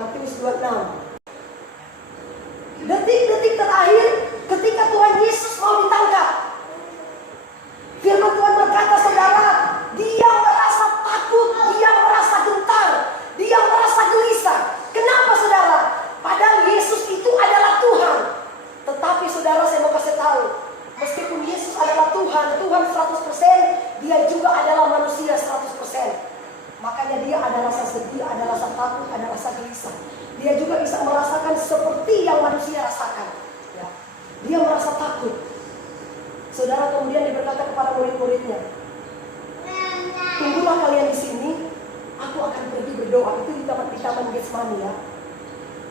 Matius 26. Detik-detik terakhir ketika Tuhan Yesus mau ditangkap, firman Tuhan berkata, saudara, dia merasa takut, dia merasa gentar, dia merasa gelisah. Kenapa, saudara? Padahal Yesus itu adalah Tuhan. Tetapi saudara, saya mau kasih tahu, meskipun Yesus adalah Tuhan, Tuhan 100%, dia juga adalah manusia 100%. Makanya dia ada rasa sedih, ada rasa takut, ada rasa gelisah. Dia juga bisa merasakan seperti yang manusia rasakan. Ya. Dia merasa takut. Saudara, kemudian dia berkata kepada murid-muridnya, tunggulah kalian di sini, aku akan pergi berdoa. Itu di taman Getsemani, ya.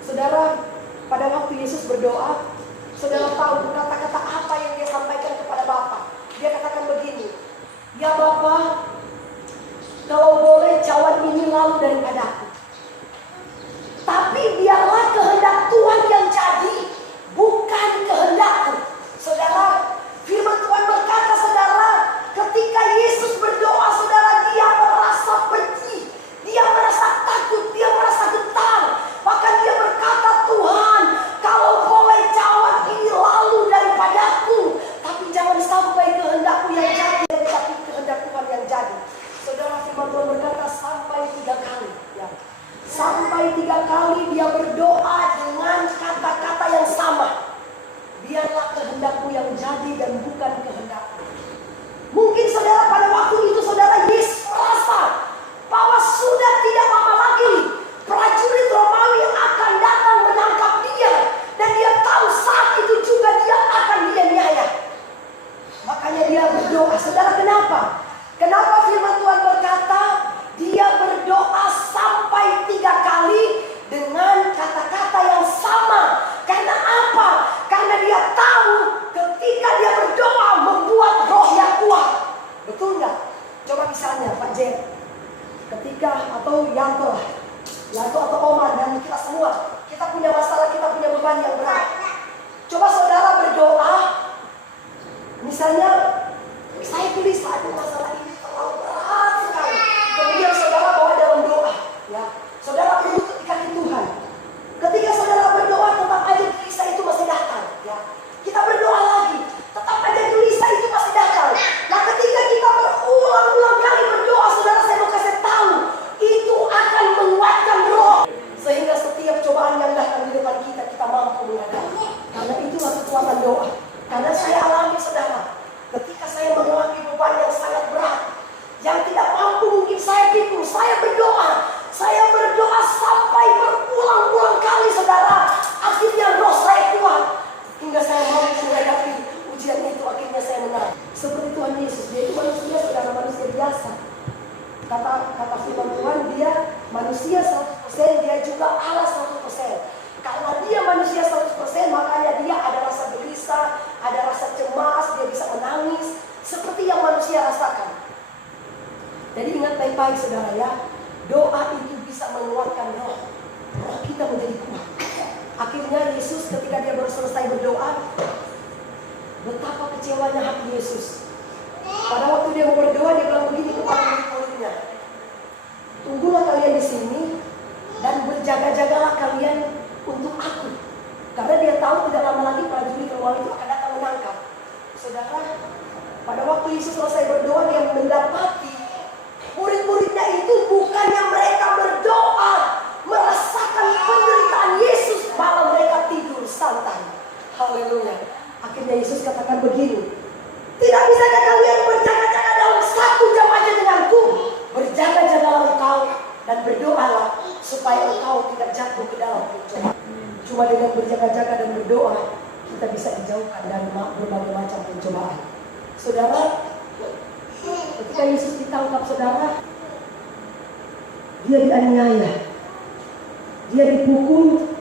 Saudara, pada waktu Yesus berdoa, saudara tahu kata-kata apa yang dia sampaikan kepada Bapa. Dia katakan begini, ya Bapa, kalau boleh cawan ini lalu daripadaku, tapi biarlah kehendak Tuhan yang jadi, bukan kehendakku. Saudara, firman Tuhan berkata, saudara, ketika Yesus berdoa, saudara, dia merasa pedih, dia merasa takut, dia merasa getar. Bahkan dia berkata, Tuhan, kalau boleh cawan ini lalu daripadaku, tapi jangan sampai kehendakku yang jadi, tapi kehendak Tuhan yang jadi. Saudara, firman Tuhan berkata sampai 3 kali, ya. Sampai 3 kali dia berdoa dengan kata-kata yang sama. Biarlah kehendakmu yang jadi dan bukan kehendakku. Mungkin saudara pada waktu itu saudara Yesus merasa bahwa sudah tidak lama lagi prajurit Romawi yang akan datang menangkap dia, dan dia tahu saat itu juga dia akan dianiaya. Makanya dia berdoa. Saudara, kenapa? Kenapa firman Tuhan berkata dia berdoa sampai 3 kali dengan kata-kata yang sama? Karena apa? Karena dia tahu ketika dia berdoa membuat rohnya kuat. Betul nggak? Coba misalnya Pak Jen, ketika atau Yanto atau Omar dan kita semua, kita punya masalah, kita punya beban yang berat. Coba saudara berdoa, misalnya saya tulis satu masalah ini terlalu berat sekali. Kemudian saudara bawa dalam doa, ya. Saudara berlutut di kaki Tuhan. Ketika saudara berdoa, tetap aja gelisah itu masih datang, ya. Kita berdoa lagi, tetap aja gelisah itu masih datang. Nah, ketika kita berulang-ulang kali berdoa, saudara, saya mau kasih tahu, itu akan menguatkan roh, sehingga setiap cobaan yang datang di depan kita, kita mampu menghadapi. Karena itulah kekuatan doa. Karena saya alami, saudara, ketika saya mengalami beban yang sangat berat, yang tidak mampu mungkin saya pikul, saya berdoa sampai berulang-ulang kali, saudara. Akhirnya roh saya kuat, hingga saya mampu menghadapi ujian itu. Akhirnya saya menang. Seperti Tuhan Yesus, dia itu manusia, saudara, manusia biasa. Kata firman Tuhan, dia manusia 100%, dia juga Allah 100%. Karena dia manusia 100%, makanya dia ada rasa gelisah, ada rasa cemas, dia bisa menangis seperti yang manusia rasakan. Jadi ingat baik-baik, saudara, ya, doa itu bisa menguatkan roh kita menjadi kuat. Akhirnya Yesus ketika dia baru selesai berdoa, betapa kecewanya hati Yesus. Pada waktu dia mau berdoa, dia bilang begini kepada murid-muridnya, tunggulah kalian di sini dan berjaga-jagalah kalian untuk aku. Karena dia tahu tidak lama lagi prajurit Romawi itu akan datang menangkap. Saudara, pada waktu Yesus selesai berdoa, dia mendapati murid-muridnya itu bukannya mereka berdoa merasakan penderitaan Yesus, malah mereka tidur santai. Haleluya. Akhirnya Yesus katakan begini, tidak bisakah kalian berjaga-jaga dalam 1 jam aja denganku? Berjaga-jagalah engkau dan berdoalah supaya engkau tidak jatuh ke dalam pencobaan. Cuma dengan berjaga-jaga dan berdoa, kita bisa dijauhkan dari berbagai macam pencobaan. Saudara, ketika Yesus ditangkap, saudara, dia dianiaya, dia dipukul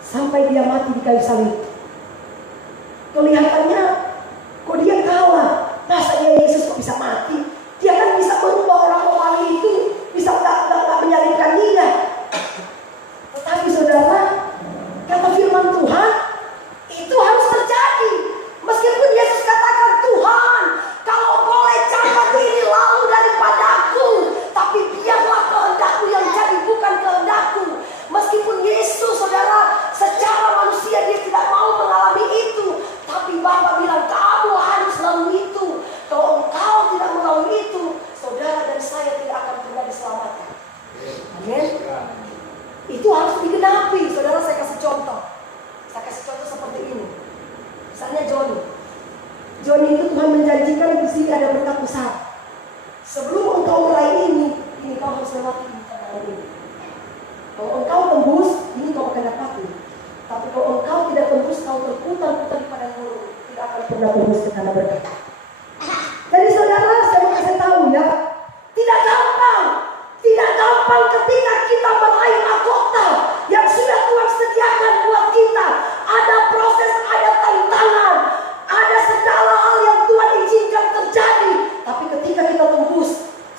sampai dia mati di kayu salib. Kelihatannya kok dia kalah, masa Yesus kok bisa mati? Dia kan bisa merubah orang Romawi itu, bisa nggak menyalibkan dia. Tetapi saudara, kata firman Tuhan, itu harus terjadi. Meskipun Yesus katakan, Tuhan, kalau boleh cawan ini lalu daripadaku, tapi biarlah kehendakku yang jadi, bukan kehendakku. Itu harus digenapi. Saudara, saya kasih contoh. Saya kasih contoh seperti ini. Misalnya Johnny itu Tuhan menjanjikan di sini ada berkat besar. Sebelum engkau meraih ini kau harus lewati ini. Kalau engkau tembus, ini kau akan dapati. Tapi kalau engkau tidak tembus, kau terputar-putar di padang gurun, tidak akan pernah tembus ke tanah berkat. Jadi saudara, saya mau kasih tahu ya, tidak gampang ketika kita meraih mahkota yang sudah Tuhan sediakan buat kita. Ada proses, ada tantangan, ada segala hal yang Tuhan izinkan terjadi. Tapi ketika kita tembus,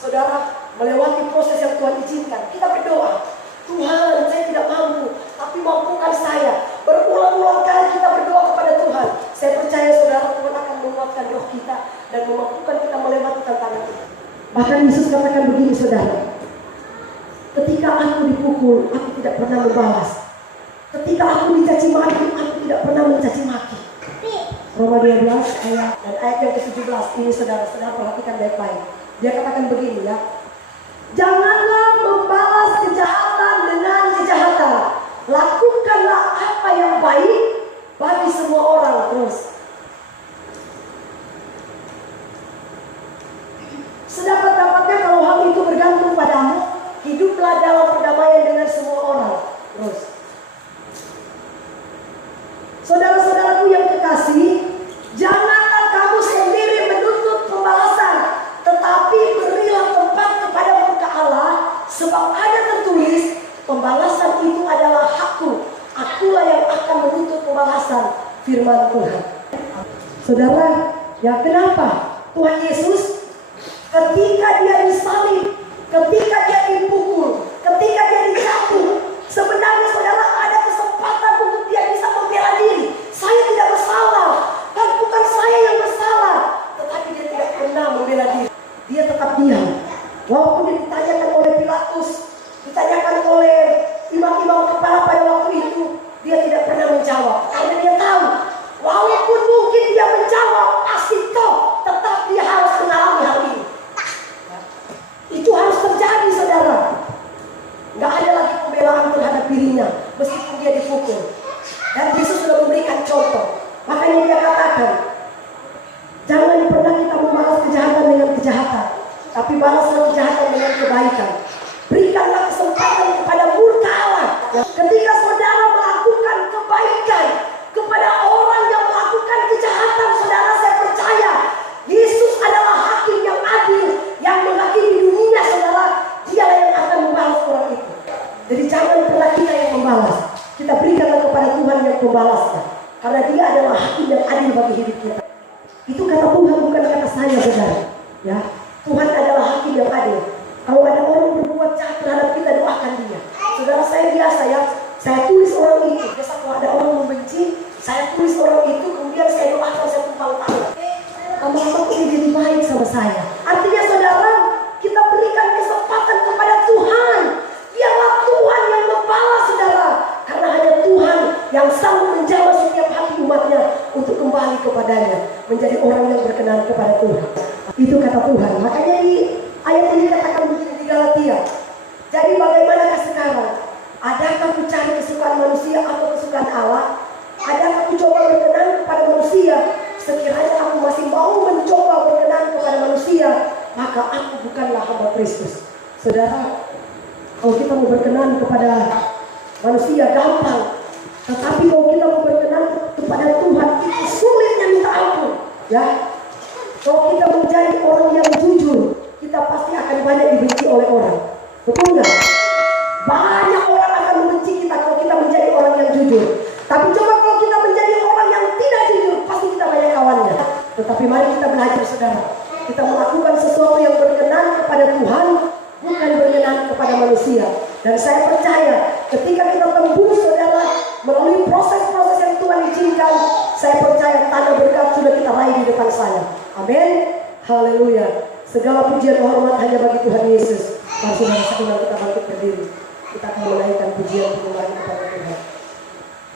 saudara, melewati proses yang Tuhan izinkan, kita berdoa, Tuhan, saya tidak mampu, tapi mampukan saya. Berulang-ulang kali kita berdoa kepada Tuhan. Saya percaya saudara, Tuhan akan menguatkan roh kita dan memampukan kita melewati tantangan itu. Bahkan Yesus katakan begini, saudara, ketika aku dipukul, aku tidak pernah membalas. Ketika aku dicaci maki, aku tidak pernah mencaci maki. Roma 12 ayat dan ayat yang ke-17 ini saudara perhatikan baik-baik. Dia katakan begini ya, janganlah membalas kejahatan dengan kejahatan. Lakukanlah apa yang baik bagi semua orang. Terus, sedapat-dapatnya kalau hal itu bergantung padamu, hiduplah dalam perdamaian dengan semua orang. Terus, saudara-saudaraku yang kekasih, janganlah kamu sendiri menuntut pembalasan, tetapi berilah tempat kepada murka Allah, sebab ada tertulis, pembalasan itu adalah hakku, akulah yang akan menuntut pembalasan, firman Tuhan. Saudara, ya kenapa Tuhan Yesus ketika dia disalib, ketika dia dipukul, ketika dia dijatuh, sebenarnya saudara ada kesempatan untuk dia bisa membela diri. Saya tidak bersalah, dan bukan saya yang bersalah. Tetapi dia tidak pernah membela diri. Dia tetap diam. Walaupun dia ditanyakan oleh Pilatus, ditanyakan oleh imam-imam kepala pada waktu itu, dia tidak pernah menjawab. Karena dia tahu, walaupun mungkin dia menjawab, pasti toh tetap dia harus mengalami hal ini. Itu harus terjadi, saudara. Gak ada lagi pembelaan terhadap dirinya meskipun dia dipukul. Dan Yesus sudah memberikan contoh. Makanya dia katakan, jangan pernah kita membalas kejahatan dengan kejahatan, tapi balaslah kejahatan dengan kebaikan. Berikanlah kesempatan kepada murka Allah. Ketika saudara melakukan kebaikan kepada orang yang melakukan kejahatan, saudara, saya percaya Yesus adalah hakim yang adil, yang menghakimi dunia, saudara. Dialah yang akan membalas orang itu. Jadi jangan pernah kita yang membalas. Kita berikanlah kepada Tuhan yang membalasnya. Karena dia adalah hakim yang adil bagi hidup kita. Itu kata Tuhan, bukan kata saya, saudara. Ya, Tuhan adalah hakim yang adil. Kalau ada orang berbuat jahat terhadap kita, doakan dia. Saudara, saya biasa ya, saya tulis orang itu. Biasa kalau ada orang membenci, saya tulis orang itu, kemudian saya doakan, saya tumpang tangan. Lama-lama ini jadi baik sama saya. Artinya saudara, kita berikan kesempatan kepada Tuhan. Biarlah Tuhan yang membalas, saudara. Karena hanya Tuhan yang sanggup menjawab setiap hati umatnya untuk kembali kepadanya, menjadi orang yang berkenan kepada Tuhan. Itu kata Tuhan. Makanya di ayat ini katakan begini di Galatia. Jadi bagaimanakah sekarang? Adakah ku cari kesukaan manusia atau kesukaan Allah? Adakah ku coba berkenan kepada manusia? Sekiranya aku masih mau mencoba berkenan kepada manusia, maka aku bukanlah hamba Kristus. Saudara, kalau kita mau berkenan kepada manusia gampang, tetapi kalau kita mau berkenan kepada Tuhan itu sulitnya minta ampun. Ya, kalau kita menjadi orang yang jujur, kita pasti akan banyak dibenci oleh orang. Betul nggak? Banyak orang akan membenci kita kalau kita menjadi orang yang jujur. Tapi coba kalau kita menjadi orang yang tidak jujur, pasti kita banyak kawannya. Tetapi mari kita belajar, saudara. Kita melakukan sesuatu yang berkenan kepada Tuhan, bukan berkenan kepada manusia. Dan saya percaya ketika kita tembus, saudara, melalui proses-proses yang Tuhan izinkan, saya percaya tanda berkat sudah kita raih di depan saya. Amin. Haleluya. Segala pujian dan hormat hanya bagi Tuhan Yesus. Mari saudara sekalian kita bangkit berdiri. Kita akan menaikkan pujian.